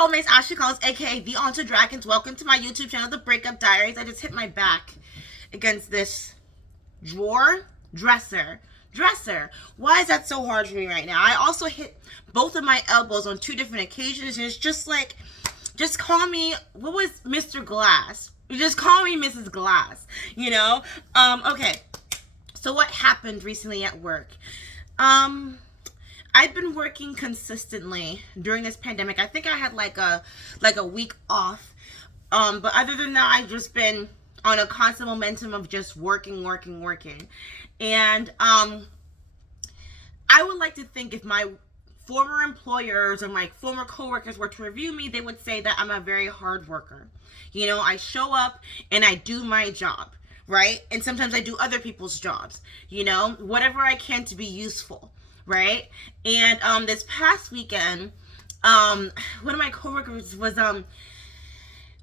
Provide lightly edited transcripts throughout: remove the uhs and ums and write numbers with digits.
homemates, Ashley Collins, aka The Onto Dragons. Welcome to my YouTube channel, The Breakup Diaries. I just hit my back against this dresser. Why is that so hard for me right now? I also hit both of my elbows on two different occasions, and it's just like, just call me, what was Mr. Glass? Just call me Mrs. Glass, you know? Okay. So what happened recently at work? I've been working consistently during this pandemic. I think I had like a week off. But other than that, I've just been on a constant momentum of just working. And I would like to think if my former employers or my former coworkers were to review me, they would say that I'm a very hard worker. You know, I show up and I do my job, right? And sometimes I do other people's jobs, you know, whatever I can to be useful, right? And this past weekend, one of my coworkers was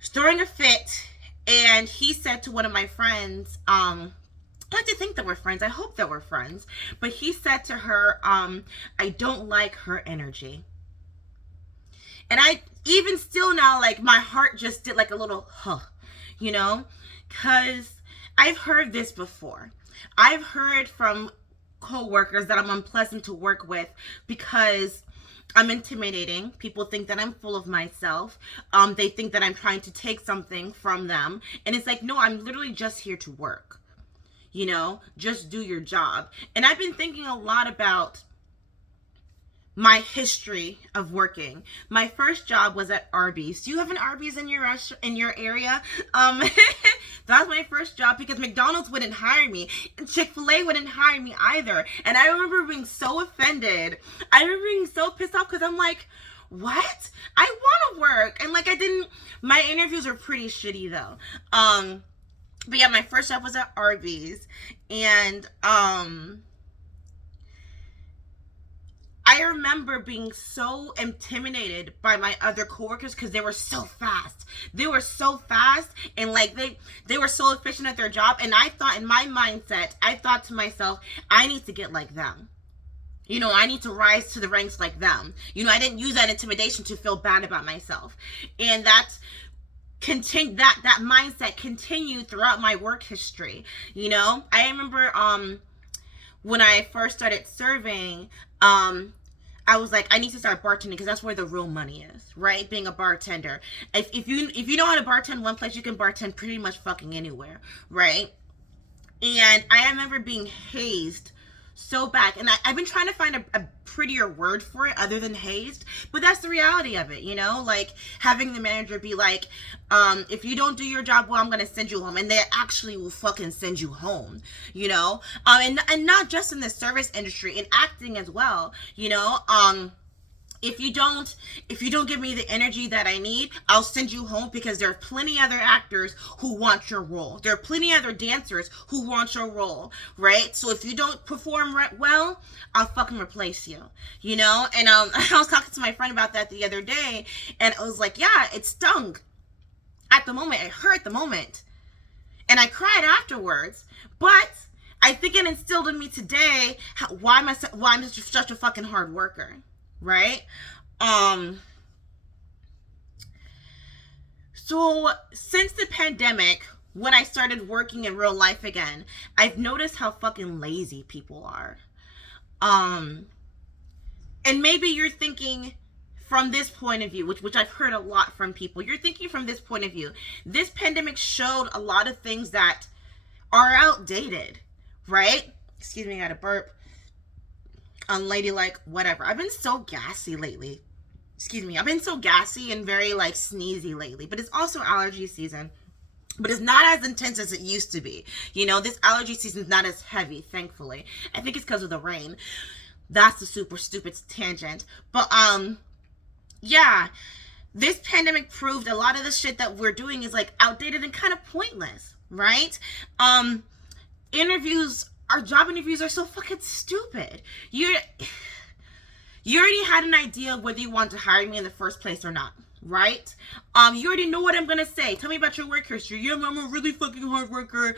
throwing a fit, and he said to one of my friends, I like to think that we're friends. I hope that we're friends. But he said to her, I don't like her energy. And I, even still now, like, my heart just did like a little, you know? Because I've heard this before. I've heard from co-workers that I'm unpleasant to work with because I'm intimidating. People think that I'm full of myself. They think that I'm trying to take something from them. And it's like, no, I'm literally just here to work. You know, just do your job. And I've been thinking a lot about my history of working. My first job was at Arby's. Do you have an Arby's in your area? That was my first job because McDonald's wouldn't hire me. And Chick-fil-A wouldn't hire me either. And I remember being so offended. I remember being so pissed off because I'm like, what? I want to work. And like, my interviews were pretty shitty though. But yeah, my first job was at Arby's, and I remember being so intimidated by my other coworkers because they were so fast. And like they were so efficient at their job. And I thought, in my mindset, I thought to myself, I need to get like them. You know, I need to rise to the ranks like them. You know, I didn't use that intimidation to feel bad about myself. And that mindset continued throughout my work history. You know, I remember when I first started serving, I was like, I need to start bartending because that's where the real money is, right? Being a bartender. If you know how to bartend one place, you can bartend pretty much fucking anywhere, right? And I remember being hazed so bad, and I've been trying to find a prettier word for it other than hazed, but that's the reality of it, you know, like having the manager be like, if you don't do your job well, I'm gonna send you home, and they actually will fucking send you home, you know, and not just in the service industry, in acting as well, you know, if you don't give me the energy that I need, I'll send you home because there are plenty other actors who want your role. There are plenty other dancers who want your role, right? So if you don't perform well, I'll fucking replace you, you know? And I was talking to my friend about that the other day, and I was like, yeah, it stung at the moment. It hurt the moment. And I cried afterwards, but I think it instilled in me today why I'm such a fucking hard worker. Right? So since the pandemic, when I started working in real life again, I've noticed how fucking lazy people are. And maybe you're thinking from this point of view, which I've heard a lot from people. You're thinking from this point of view. This pandemic showed a lot of things that are outdated, right? Excuse me, I got a burp. Unladylike, whatever. I've been so gassy lately. Excuse me. I've been so gassy and very like sneezy lately. But it's also allergy season. But it's not as intense as it used to be. You know, this allergy season is not as heavy, thankfully. I think it's because of the rain. That's a super stupid tangent. But yeah. This pandemic proved a lot of the shit that we're doing is like outdated and kind of pointless, right? Our job interviews are so fucking stupid. You already had an idea of whether you want to hire me in the first place or not, right? You already know what I'm gonna say. Tell me about your work history. Yeah, I'm a really fucking hard worker.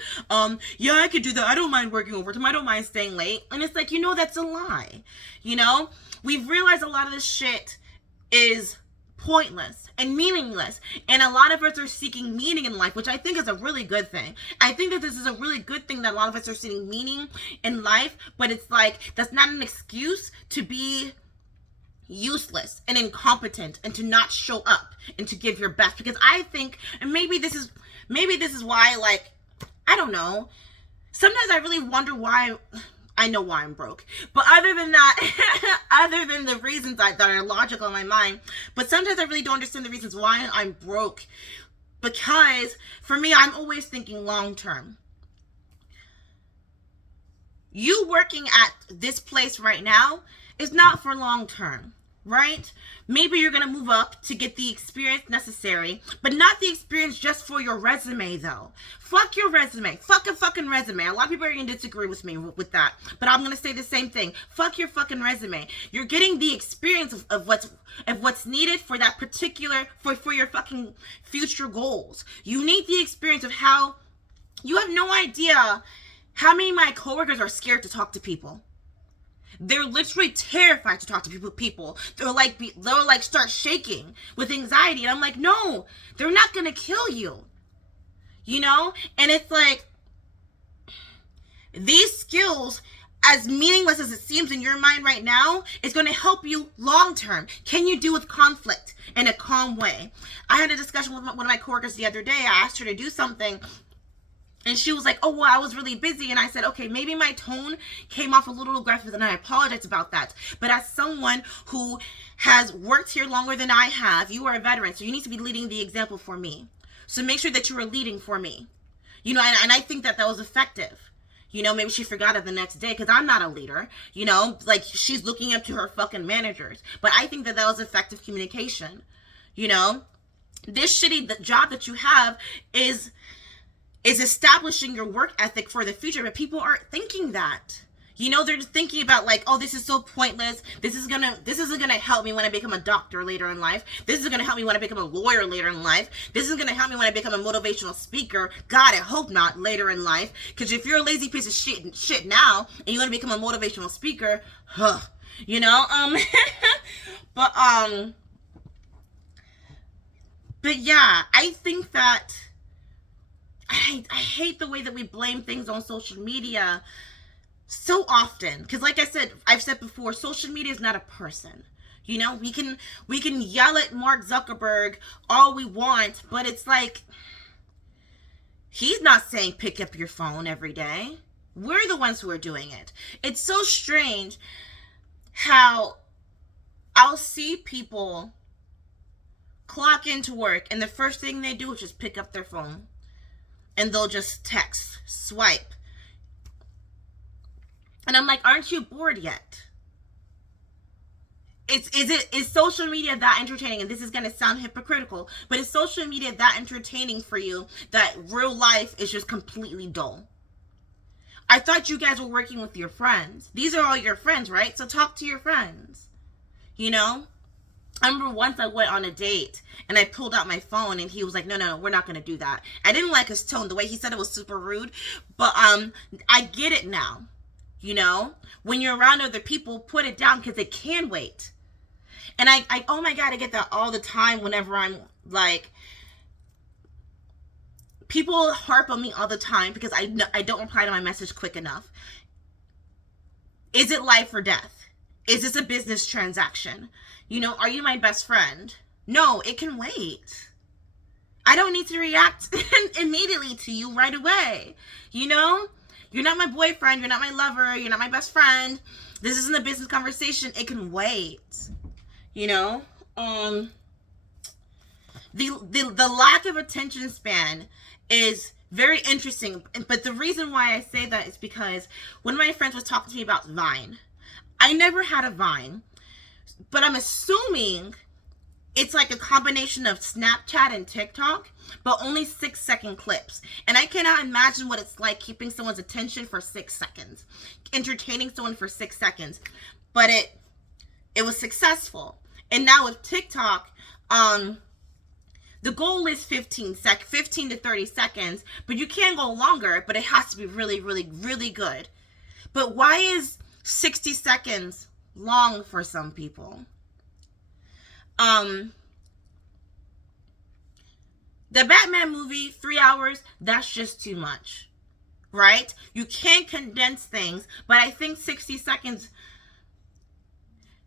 Yeah, I could do that. I don't mind working overtime. I don't mind staying late. And it's like, you know, that's a lie. You know, we've realized a lot of this shit is pointless and meaningless. And a lot of us are seeking meaning in life, which I think is a really good thing. I think that this is a really good thing that a lot of us are seeking meaning in life, but it's like, that's not an excuse to be useless and incompetent and to not show up and to give your best. Because I think, and maybe this is why, like, I don't know, sometimes I really wonder why. I know why I'm broke, but other than that, other than the reasons that are logical in my mind, but sometimes I really don't understand the reasons why I'm broke. Because for me, I'm always thinking long term. You working at this place right now is not for long term, right? Maybe you're going to move up to get the experience necessary, but not the experience just for your resume, though. Fuck your resume. Fuck a fucking resume. A lot of people are going to disagree with me with that, but I'm going to say the same thing. Fuck your fucking resume. You're getting the experience of what's needed for that particular, for your fucking future goals. You need the experience of how, you have no idea how many of my coworkers are scared to talk to people. They're literally terrified to talk to people. They'll like start shaking with anxiety. And I'm like, no, they're not going to kill you. You know? And it's like, these skills, as meaningless as it seems in your mind right now, is going to help you long term. Can you deal with conflict in a calm way? I had a discussion with one of my coworkers the other day. I asked her to do something, and she was like, oh, well, I was really busy. And I said, okay, maybe my tone came off a little aggressive, and I apologize about that. But as someone who has worked here longer than I have, you are a veteran, so you need to be leading the example for me. So make sure that you are leading for me. You know, and I think that was effective. You know, maybe she forgot it the next day, because I'm not a leader. You know, like, she's looking up to her fucking managers. But I think that was effective communication. You know, this shitty job that you have is establishing your work ethic for the future, but people aren't thinking that. You know, they're just thinking about like, oh, this is so pointless. This isn't gonna help me when I become a doctor later in life. This isn't gonna help me when I become a lawyer later in life. This isn't gonna help me when I become a motivational speaker. God, I hope not later in life. Because if you're a lazy piece of shit now and you want to become a motivational speaker, you know, but yeah, I think that I hate the way that we blame things on social media so often. Because like I've said before, social media is not a person. You know, we can yell at Mark Zuckerberg all we want, but it's like, he's not saying pick up your phone every day. We're the ones who are doing it. It's so strange how I'll see people clock into work and the first thing they do is just pick up their phone. And they'll just text, swipe. And I'm like, aren't you bored yet? Is social media that entertaining? And this is going to sound hypocritical, but is social media that entertaining for you that real life is just completely dull? I thought you guys were working with your friends. These are all your friends, right? So talk to your friends. You know? I remember once I went on a date and I pulled out my phone and he was like, no, we're not going to do that. I didn't like his tone. The way he said it was super rude. But I get it now. You know, when you're around other people, put it down because it can wait. And I oh my God, I get that all the time whenever I'm like, people harp on me all the time because I don't reply to my message quick enough. Is it life or death? Is this a business transaction? You know, are you my best friend? No, it can wait. I don't need to react immediately to you right away. You know, you're not my boyfriend. You're not my lover. You're not my best friend. This isn't a business conversation. It can wait. You know, the lack of attention span is very interesting. But the reason why I say that is because one of my friends was talking to me about Vine. I never had a Vine. But I'm assuming it's like a combination of Snapchat and TikTok, but only 6-second clips. And I cannot imagine what it's like keeping someone's attention for 6 seconds, entertaining someone for 6 seconds. But it was successful. And now with TikTok, the goal is 15 to 30 seconds, but you can go longer, but it has to be really, really, really good. But why is 60 seconds long for some people? The Batman movie, 3 hours, that's just too much, right? You can't condense things, but I think 60 seconds,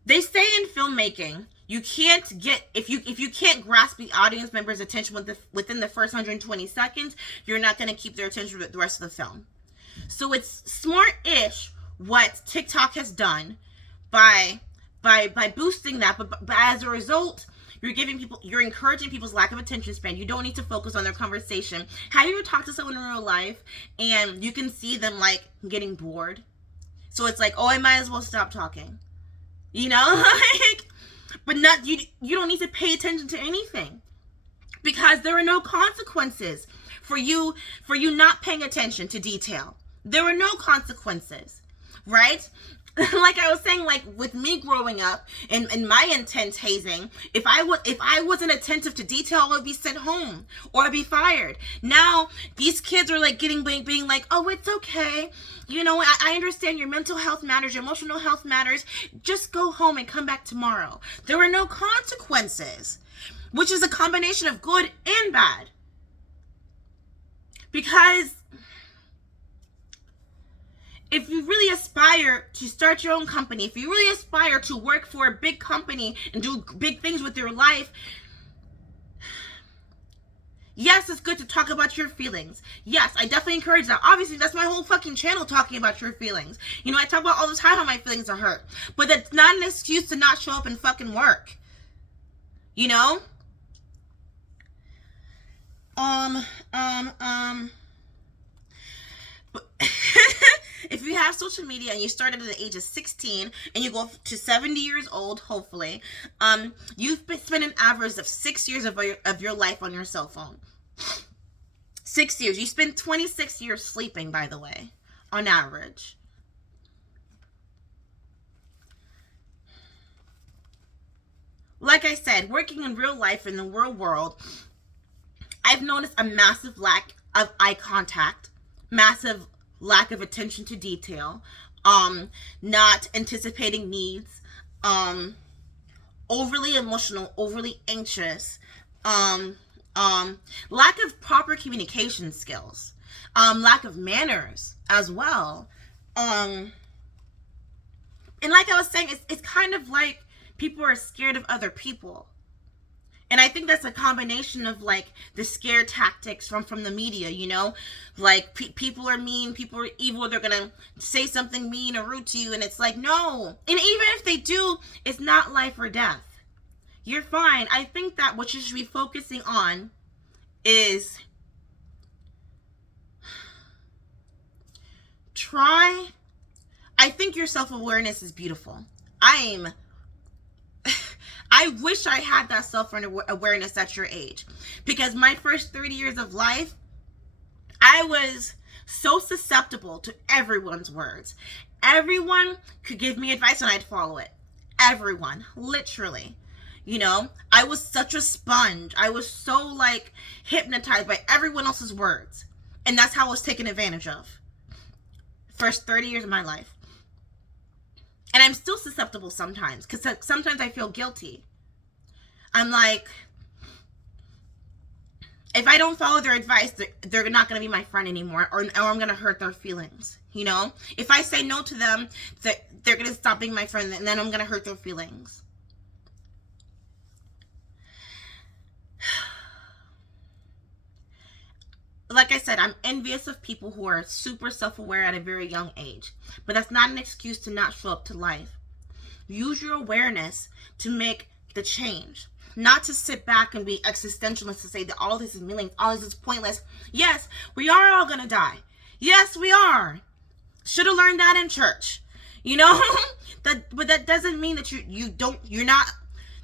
they say in filmmaking, you can't get, if you can't grasp the audience member's attention within the first 120 seconds, you're not going to keep their attention for the rest of the film. So it's smart-ish what TikTok has done by boosting that, but as a result, you're encouraging people's lack of attention span. You don't need to focus on their conversation. Have you ever talked to someone in real life and you can see them like getting bored? So it's like, oh, I might as well stop talking. You know, like, but not you. You don't need to pay attention to anything because there are no consequences for you not paying attention to detail. There are no consequences, right? Like I was saying, like with me growing up and my intense hazing, if I wasn't attentive to detail, I would be sent home or I'd be fired. Now these kids are like being like, oh, it's okay. You know, I understand your mental health matters, your emotional health matters. Just go home and come back tomorrow. There are no consequences, which is a combination of good and bad. Because if you really aspire to start your own company, if you really aspire to work for a big company and do big things with your life, yes, it's good to talk about your feelings. Yes, I definitely encourage that. Obviously, that's my whole fucking channel, talking about your feelings. You know, I talk about all the time how my feelings are hurt. But that's not an excuse to not show up and fucking work. You know? If you have social media and you started at the age of 16 and you go to 70 years old, hopefully, you've spent an average of 6 years of your life on your cell phone. 6 years. You spend 26 years sleeping, by the way, on average. Like I said, working in real life in the real world, I've noticed a massive lack of eye contact, massive lack of attention to detail, not anticipating needs, overly emotional, overly anxious, lack of proper communication skills, lack of manners as well. And like I was saying, it's kind of like people are scared of other people. And I think that's a combination of like the scare tactics from the media, you know, like people are mean, people are evil, they're gonna say something mean or rude to you, and it's like, no. And even if they do, it's not life or death. You're fine. I think that what you should be focusing on is I think your self-awareness is beautiful. I wish I had that self-awareness at your age, because my first 30 years of life, I was so susceptible to everyone's words. Everyone could give me advice and I'd follow it. Everyone, literally. You know, I was such a sponge. I was so like hypnotized by everyone else's words. And that's how I was taken advantage of. First 30 years of my life. And I'm still susceptible sometimes, because sometimes I feel guilty. I'm like, if I don't follow their advice, they're not going to be my friend anymore, or I'm going to hurt their feelings, you know? If I say no to them, they're going to stop being my friend, and then I'm going to hurt their feelings. Like I said, I'm envious of people who are super self-aware at a very young age. But that's not an excuse to not show up to life. Use your awareness to make the change. Not to sit back and be existentialist to say that all this is meaningless, all this is pointless. Yes, we are all gonna die. Yes, we are. Should have learned that in church. You know? But that doesn't mean that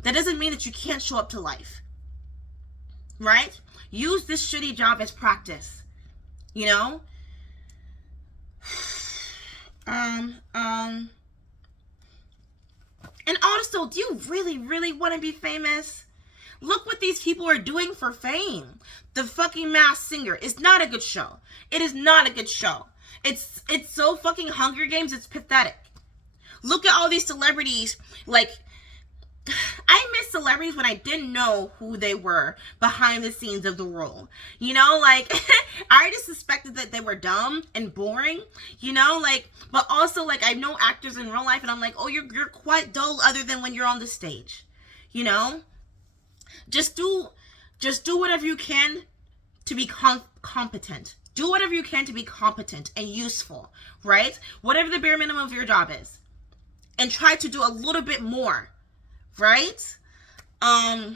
that doesn't mean that you can't show up to life. Right? Use this shitty job as practice. You know? And also, do you really, really want to be famous? Look what these people are doing for fame. The fucking Masked Singer is not a good show. It is not a good show. It's so fucking Hunger Games, it's pathetic. Look at all these celebrities, like, I miss celebrities when I didn't know who they were behind the scenes of the role. You know, like I already suspected that they were dumb and boring, you know, like, but also like I know actors in real life and I'm like, oh, you're quite dull other than when you're on the stage. You know? Just do whatever you can to be competent. Do whatever you can to be competent and useful, right? Whatever the bare minimum of your job is. And try to do a little bit more, right? God,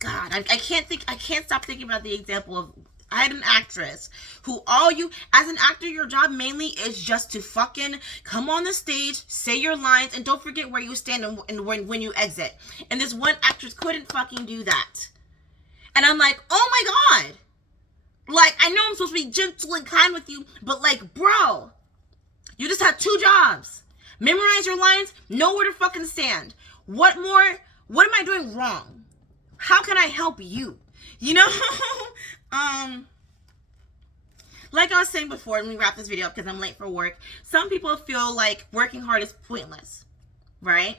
I can't stop thinking about the example of, I had an actress who as an actor, your job mainly is just to fucking come on the stage, say your lines, and don't forget where you stand and when you exit. And this one actress couldn't fucking do that. And I'm like, oh my God. Like, I know I'm supposed to be gentle and kind with you, but like, bro, you just have 2 jobs. Memorize your lines, know where to fucking stand. What more? What am I doing wrong? How can I help you? You know? Like I was saying before, when we wrap this video up because I'm late for work, some people feel like working hard is pointless, right?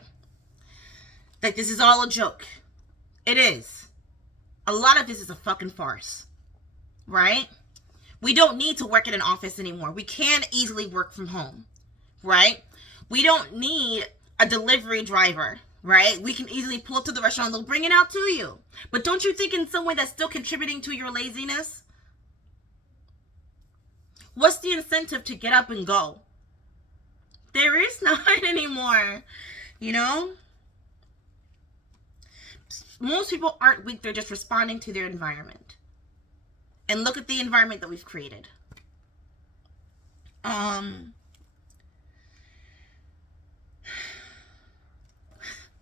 Like this is all a joke. It is. A lot of this is a fucking farce, right? We don't need to work in an office anymore. We can easily work from home, right? We don't need a delivery driver, right? We can easily pull up to the restaurant and they'll bring it out to you. But don't you think in some way that's still contributing to your laziness? What's the incentive to get up and go? There is none anymore, you know? Most people aren't weak, they're just responding to their environment. And look at the environment that we've created.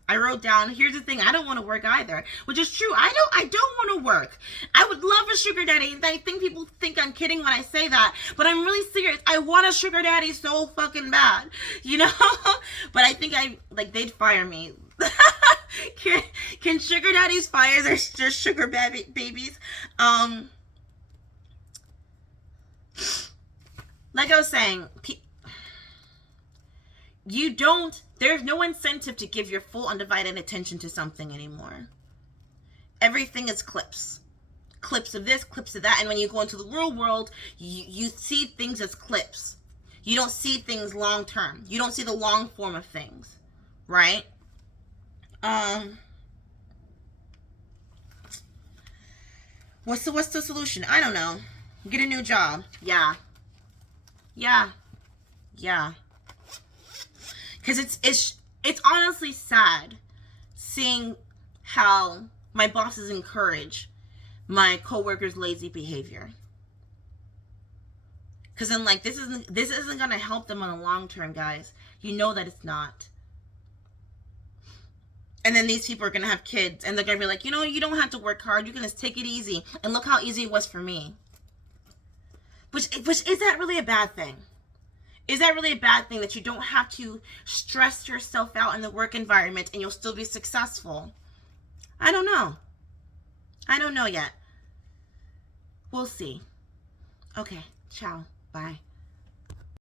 I wrote down, here's the thing, I don't want to work either, which is true. I don't want to work. I would love a sugar daddy, and I think people think I'm kidding when I say that, but I'm really serious. I want a sugar daddy so fucking bad, you know? But I think they'd fire me. Can sugar daddies fire their sugar babies? Like I was saying, there's no incentive to give your full undivided attention to something anymore. Everything is clips. Clips of this, clips of that. And when you go into the real world, you see things as clips. You don't see things long term. You don't see the long form of things. Right? What's the solution? I don't know. Get a new job. Yeah. Because it's honestly sad seeing how my bosses encourage my coworkers' lazy behavior. Because I'm like, this isn't gonna help them on the long term, guys. You know that it's not. And then these people are gonna have kids, and they're gonna be like, you know, you don't have to work hard. You can just take it easy. And look how easy it was for me. Which is that really a bad thing? Is that really a bad thing that you don't have to stress yourself out in the work environment and you'll still be successful? I don't know. I don't know yet. We'll see. Okay. Ciao. Bye.